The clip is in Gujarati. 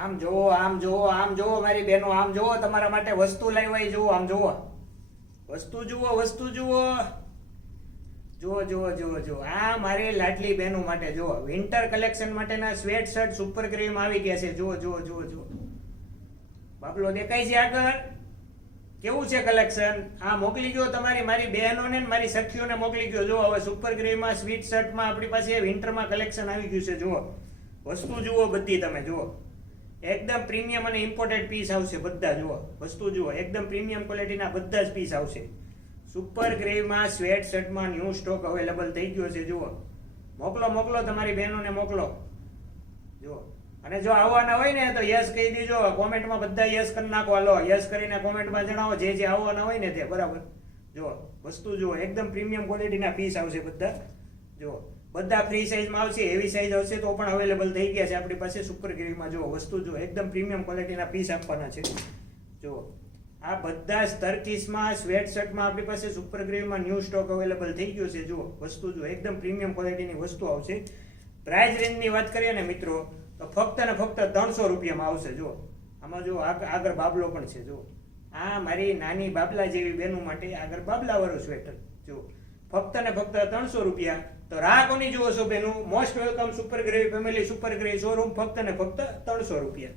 આમ જોવો આમ જોવો આમ જોવો મારી બહેનો આમ જોવો તમારા માટે વસ્તુ લાવ્યા જુઓ, આમ જોવો વસ્તુ જુઓ વસ્તુ જુઓ. જુઓ જુઓ જુઓ જુઓ. આ મારી લાડલી બહેનો માટે, જુઓ. વિન્ટર કલેક્શન માટેના સ્વેટ શર્ટ સુપર ક્રીમ આવી ગયા છે. જુઓ જુઓ જુઓ જુઓ. બાબલો દેખાય છે આગળ? કેવું છે કલેક્શન આ મોકલી ગયો તમારી, મારી બહેનોને મારી સખીઓને મોકલી ગયો જુઓ, હવે સુપર ગ્રેમાં સ્વીટ શર્ટમાં આપણી પાસે વિન્ટરમાં કલેક્શન આવી ગયું છે. જુઓ. વસ્તુ જુઓ બધી તમે, જુઓ. એકદમ પ્રીમિયમ અને ઇમ્પોર્ટેડ પીસ આવશે બધા, જુઓ, વસ્તુ જુઓ, એકદમ પ્રીમિયમ ક્વોલિટીના બધા જ પીસ આવશે. સુપર ગ્રેવીમાં સ્વેટ શર્ટમાં ન્યૂ સ્ટોક અવેલેબલ થઈ ગયો છે, જુઓ. મોકલો મોકલો, તમારી બહેનોને મોકલો. જુઓ. અને જો આવવાના હોય ને, તો યસ કહી દેજો. કોમેન્ટમાં બધા યસ કરી નાખો. હાલો યસ કરીને કોમેન્ટમાં જણાવો, જે જે આવવાના હોય ને તે, બરાબર. જુઓ, વસ્તુ જુઓ, એકદમ પ્રીમિયમ ક્વોલિટીના પીસ આવશે બધા. જુઓ બધા ફ્રી સાઇઝમાં આવશે એવી સાઇઝ આવશે, તો પણ અવેલેબલ થઈ ગયા છે. આપણી પાસે સુપર ગ્રીમાં જો વસ્તુ જો એકદમ પ્રીમિયમ ક્વોલિટીના પીસ આપવાના છે. જો આ બધા જ તર્કીસમાં સ્વેટ શર્ટમાં આપણી પાસે સુપર ગ્રેમાં ન્યૂ સ્ટોક અવેલેબલ થઈ ગયો છે. જો વસ્તુ જો એકદમ પ્રીમિયમ ક્વોલિટીની વસ્તુ આવશે. પ્રાઇસ રેન્જની વાત કરીએ ને મિત્રો, તો ફક્ત ને ફક્ત ત્રણસો રૂપિયામાં આવશે. જો આમાં જો આગ- આગળ બાબલો પણ છે. જો આ મારી નાની બાબલા જેવી બહેનો માટે આગળ બાબલાવાળું સ્વેટર જુઓ ફક્ત ને ફક્ત ત્રણસો રૂપિયા. તો રાહ કોની જુઓ છો બેનું? Most welcome super gravy family super gravy showroom ફક્ત ને ફક્ત ત્રણસો રૂપિયા.